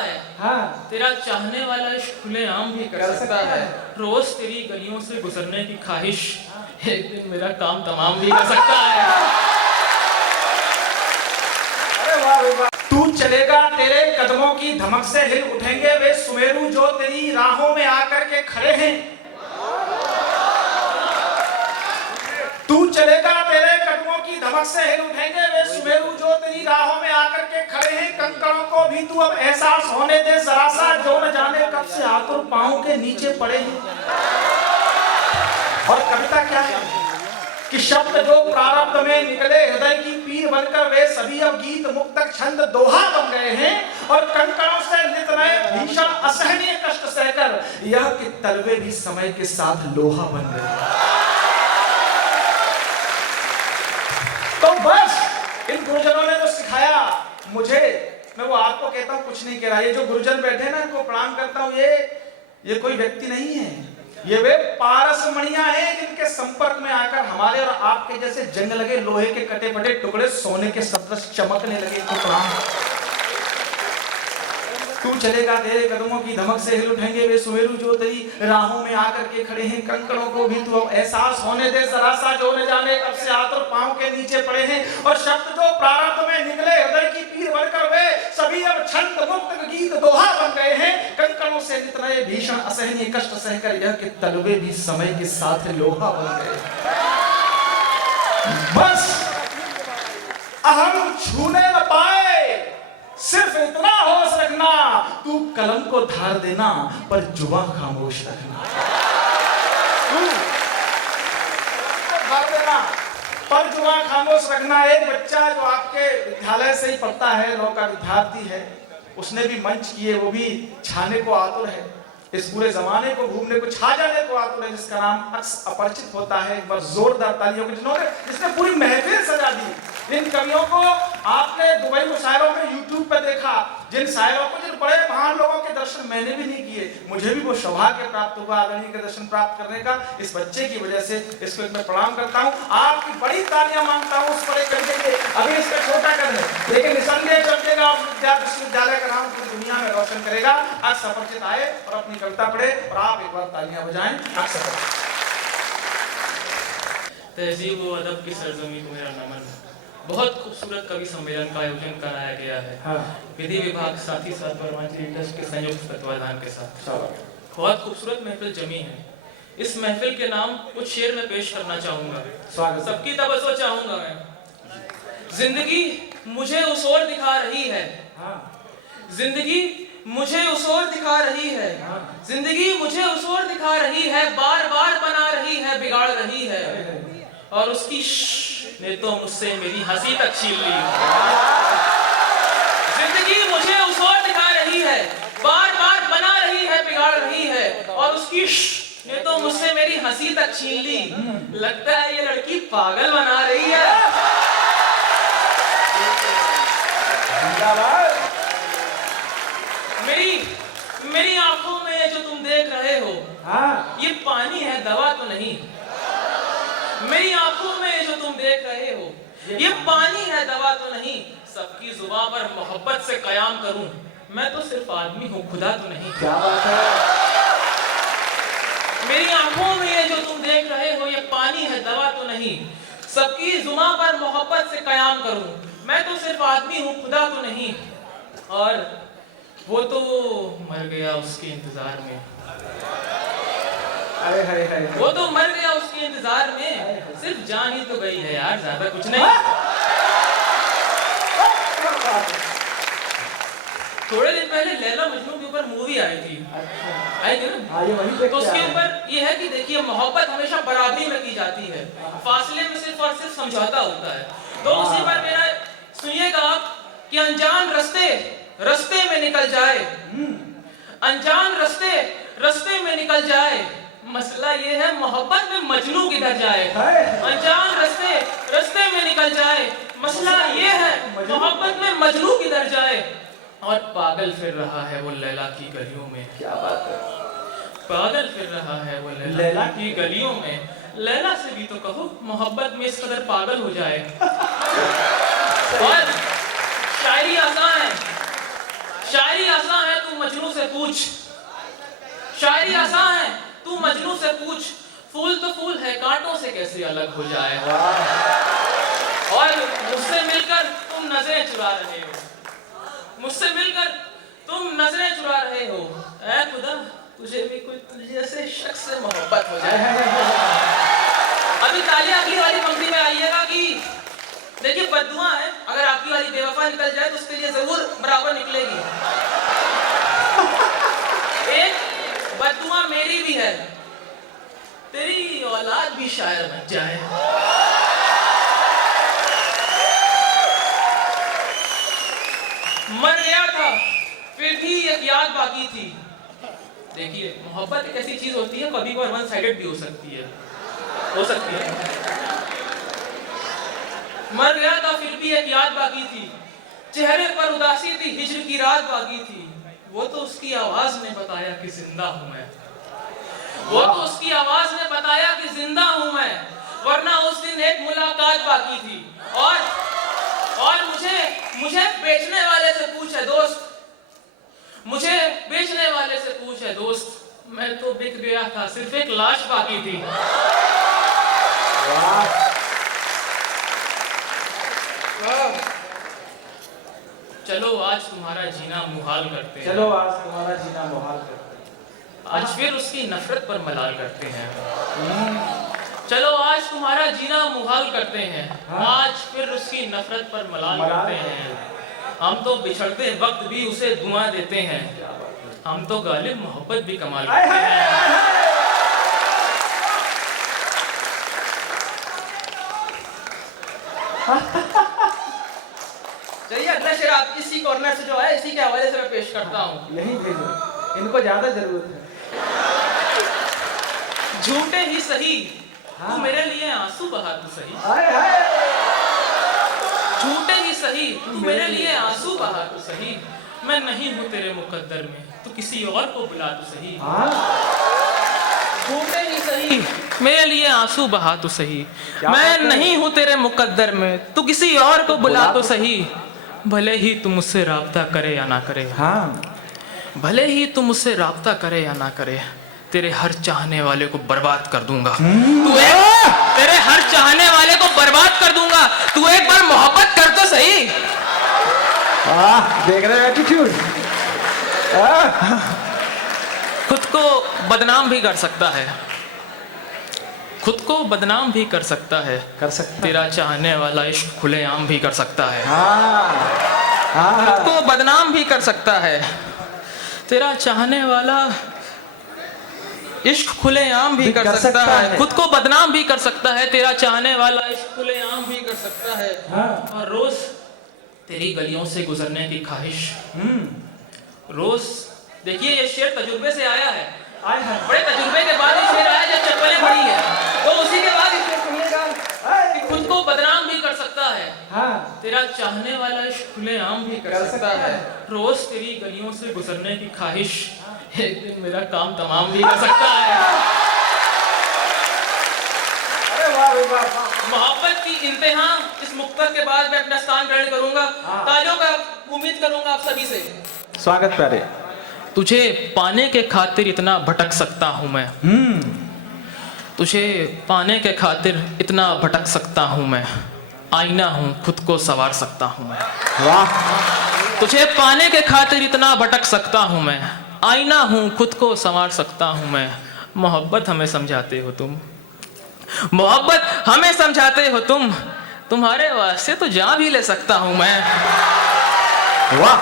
है। हाँ। तेरा चाहने वाला इश्क खुलेआम भी कर सकता है। रोज तेरी गलियों से गुजरने की ख्वाहिश एक दिन मेरा काम तमाम भी कर सकता है। अरे वाह भाई वाह। तू चलेगा तेरे कदमों की धमक से हिल उठेंगे वे सुमेरु जो तेरी राहों में आकर के खड़े हैं। तू चलेगा तेरे कदमों की धमक से हिल उठेंगे वे सुमेरु जो तेरी राहों में आकर के खड़े हैं। कंकड़ों को भी तू अब एहसास होने दे जरा सा जो न जाने कब से आतुर पांव के नीचे पड़े हैं। और कविता क्या है कि शब्द जो प्रारब्ध में निकले हृदय की पीर बनकर वे सभी अब गीत मुक्तक छंद दोहा बन गए हैं। और कंकड़ों से नित नए भीषण असहनीय कष्ट सहकर यह कि तलवे भी समय के साथ लोहा बन गए। तो बस इन गुरुजनों ने जो सिखाया मुझे, मैं वो आपको कहता हूँ कुछ नहीं कह रहा। ये जो गुरुजन बैठे ना इनको प्रणाम करता हूँ। ये कोई व्यक्ति नहीं है, ये वे पारस मणियां हैं जिनके संपर्क में आकर हमारे और आपके जैसे जंग लगे लोहे के कटे फटे टुकड़े सोने के सदृश चमकने लगे। इनको प्रणाम। तू चलेगा तेरे कदमों की धमक से हिल उठेंगे वे सुमेरु जो तेरी राहों में आकर के खड़े हैं। कंकड़ों को भी तू अब एहसास होने दे जरा सा जो न जाने कब से आतुर पांव के नीचे पड़े हैं। और शब्द जो प्रारब्ध में निकले हृदय की पीर बनकर वे सभी अब छंद मुक्त गीत दोहा बन गए हैं। कंकड़ों से नित नए भीषण असहनीय कष्ट सहकर यह कि तलवे भी समय के साथ लोहा बन गए। बस अहम छूने न पाए, सिर्फ इतना होश रखना तू कलम को धार देना पर जुबान खामोश रखना। तू धार देना पर जुबान खामोश रखना। एक बच्चा जो आपके विद्यालय से ही पढ़ता है, लॉ का विद्यार्थी है, उसने भी मंच किए, वो भी छाने को आतुर है, इस पूरे जमाने को घूमने को छा जाने को आतुर है, जिसका नाम अक्स अपरिचित होता है। एक बार जोरदार तालियों के जिसने पूरी महफिल सजा दी। इन कवियों को आपने दुबई मुशायरों में यूट्यूब पे देखा, जिन शायरों को, जिन बड़े महान लोगों के दर्शन मैंने भी नहीं किए, मुझे भी वो सौभाग्य प्राप्त हुआ आदरणीय के दर्शन प्राप्त करने का। इस बच्चे की वजह से इसको मैं प्रणाम करता हूँ। आपकी बड़ी तालियां मांगता हूँ उस बड़े करने के। अभी इसका छोटा कर ले, लेकिन निसंदेह चमकेगा विश्वविद्यालय का नाम पूरी दुनिया में रोशन करेगा। अक्स अपरिचित आए और अपनी कविता पढ़े और आप एक बार तालियां बजाएं। अक्स अपरिचित। तहजीब व अदब की सरजमी को मेरा नमन। बहुत खूबसूरत कवि सम्मेलन का आयोजन कराया गया है। हाँ। विधि विभाग साथ ही साथ वर्मा जी ट्रस्ट के संयुक्त तत्वाधान के साथ बहुत खूबसूरत महफिल जमी है। इस महफिल के नाम कुछ शेर में पेश करना चाहूंगा। सबकी तवज्जो चाहूंगा मैं। जिंदगी मुझे उस ओर दिखा रही है, जिंदगी मुझे उस ओर दिखा रही है, जिंदगी मुझे उस ओर दिखा रही है, बार बार बना रही है, बिगाड़ रही है, और उसकी ने तो मुझसे मेरी हंसी तक छीन ली। जिंदगी मुझे उस ओर दिखा रही है, बार बार बना रही है, बिगाड़ रही है, और उसकी ने तो मुझसे मेरी हंसी तक छीन ली। लगता है ये लड़की पागल बना रही है। मेरी आंखों में जो तुम देख रहे हो, ये पानी है, दवा तो नहीं। मेरी आंखों में जो तुम देख रहे हो, ये पानी है, दवा तो नहीं। सबकी जुबान पर मोहब्बत से कयाम करूं, मैं तो सिर्फ आदमी हूं, खुदा तो नहीं। क्या बात है। मेरी आंखों में ये जो तुम देख रहे हो, ये पानी है, दवा तो नहीं। सबकी जुबान पर मोहब्बत से कयाम करूं, मैं तो सिर्फ आदमी हूं, खुदा तो नहीं। और वो तो मर गया उसके इंतजार में, वो तो मर गया उसके इंतजार में, सिर्फ जान ही तो गई है यार, ज्यादा कुछ नहीं। थोड़े दिन पहले लैला मजनू के ऊपर मूवी आई थी, आई थी ना? तो उसके ऊपर ये है कि देखिए मोहब्बत हमेशा बराबरी में की जाती है, फासले में सिर्फ और सिर्फ समझौता होता है। तो उसी पर मेरा सुनिएगा आप कि अनजान रस्ते में निकल जाए, अनजान रस्ते में निकल जाए। मसला ये है मोहब्बत में मजनू किधर जाए। अनजान रस्ते में निकल जाए, मसला ये है मोहब्बत में मजनू किधर जाए। और पागल फिर रहा है वो लैला की गलियों में। क्या बात है। पागल फिर रहा है वो लैला की गलियों में। लैला से भी तो कहो मोहब्बत में इस कदर पागल हो जाए। और शायरी आसान है, शायरी आसान है पूछ। शायरी आसान है, तू मजनू से पूछ। फूल तो फूल है, कांटों से कैसे अलग हो जाए। और मुझसे मिलकर तुम नजरें चुरा रहे हो, मुझसे मिलकर तुम नजरें चुरा रहे हो। ऐ खुदा, तुझे भी कोई तुझे जैसे शख्स से मोहब्बत हो जाए। अभी तालियां अगली वाली पंक्ति में आइएगा कि देखिए बद्दुआ है, अगर आपकी वाली बेवफा निकल जाए तो उसके लिए जरूर बराबर निकलेगी। एक बद्दुआ मेरी भी है, तेरी औलाद भी शायर बन जाए। मर गया था फिर भी एक याद बाकी थी। देखिए मोहब्बत एक ऐसी चीज होती है, कभी कभार वन साइडेड भी हो सकती है, हो सकती है। मर गया था फिर भी एक याद बाकी थी, चेहरे पर उदासी थी, हिज्र की रात बाकी थी। वो तो उसकी आवाज ने बताया कि जिंदा हूं मैं, वो तो उसकी आवाज ने बताया कि जिंदा हूं मैं, वरना उस दिन एक मुलाकात बाकी थी। और मुझे बेचने वाले से पूछ है दोस्त, मुझे बेचने वाले से पूछ है दोस्त, मैं तो बिक गया था, सिर्फ एक लाश बाकी थी। चलो आज तुम्हारा जीना मुहाल करते हैं, चलो आज तुम्हारा जीना मुहाल करते हैं, आज फिर उसकी नफरत पर मलाल करते हैं। चलो आज तुम्हारा जीना मुहाल करते हैं, आज फिर उसकी नफरत पर मलाल करते हैं। हम तो बिछड़ते वक्त भी उसे दुआ देते हैं, हम तो गालिब मोहब्बत भी कमाल करते हैं। चलिए अगला शेर आप इसी कॉर्नर से जो है इसी के हवाले से मैं पेश करता हूँ। यही भेजो, इनको ज्यादा जरूरत है। झूठे ही सही, तू मेरे लिए आंसू बहा तो सही। झूठे ही सही, तू मेरे लिए आंसू बहा तो सही। मैं नहीं हूँ तेरे मुकद्दर में, तू किसी और को बुला तो सही। झूठे ही सही, मेरे लिए आंसू बहा तो सही। मैं नहीं हूँ तेरे मुकद्दर में, तू किसी और को बुला तो सही। भले ही तुम मुझसे राब्ता करे या ना करे, भले ही तुम मुझसे राब्ता करे या ना करे, तेरे हर चाहने वाले को बर्बाद कर दूंगा। तेरे हर चाहने वाले को बर्बाद कर दूंगा। तू एक बार मोहब्बत कर तो सही। देख रहे हो एटीट्यूड। खुद को बदनाम भी कर सकता है, खुद को बदनाम भी कर सकता है, कर सकता। तेरा चाहने वाला इश्क खुलेआम भी कर सकता है। हाँ। खुद को बदनाम भी कर सकता है, तेरा चाहने वाला इश्क खुलेआम भी कर सकता है। खुद को बदनाम भी कर सकता है, तेरा चाहने वाला इश्क खुलेआम भी कर सकता है। और रोज तेरी गलियों से गुजरने की ख्वाहिश। रोज देखिए ये शेर तजुर्बे से आया है, बड़े तजुर्बे के बाद ये शेर आया जब चप्पलें पड़ी है, तो उसी के बाद ये शेर सुनिएगा कि खुद को बदनाम भी कर सकता है, तेरा चाहने वाला इश्क खुलेआम भी कर सकता है। रोज तेरी गलियों से गुजरने की ख्वाहिश, एक दिन मेरा काम तमाम भी कर सकता है। मोहब्बत की इंतहा इस मुक्तद के बाद मैं अपना स्थान ग्रहण करूंगा। तालियों का उम्मीद करूंगा आप सभी से। स्वागत प्यारे। तुझे पाने के खातिर इतना भटक सकता हूं मैं, तुझे पाने के खातिर इतना भटक सकता हूं मैं, आईना हूं खुद को संवार सकता हूं मैं। वाह। तुझे पाने के खातिर इतना भटक सकता हूं मैं, आईना हूं खुद को संवार सकता हूं मैं। मोहब्बत हमें समझाते हो तुम, मोहब्बत हमें समझाते हो तुम, तुम्हारे वास्ते तो जान भी ले सकता हूं मैं। वाह।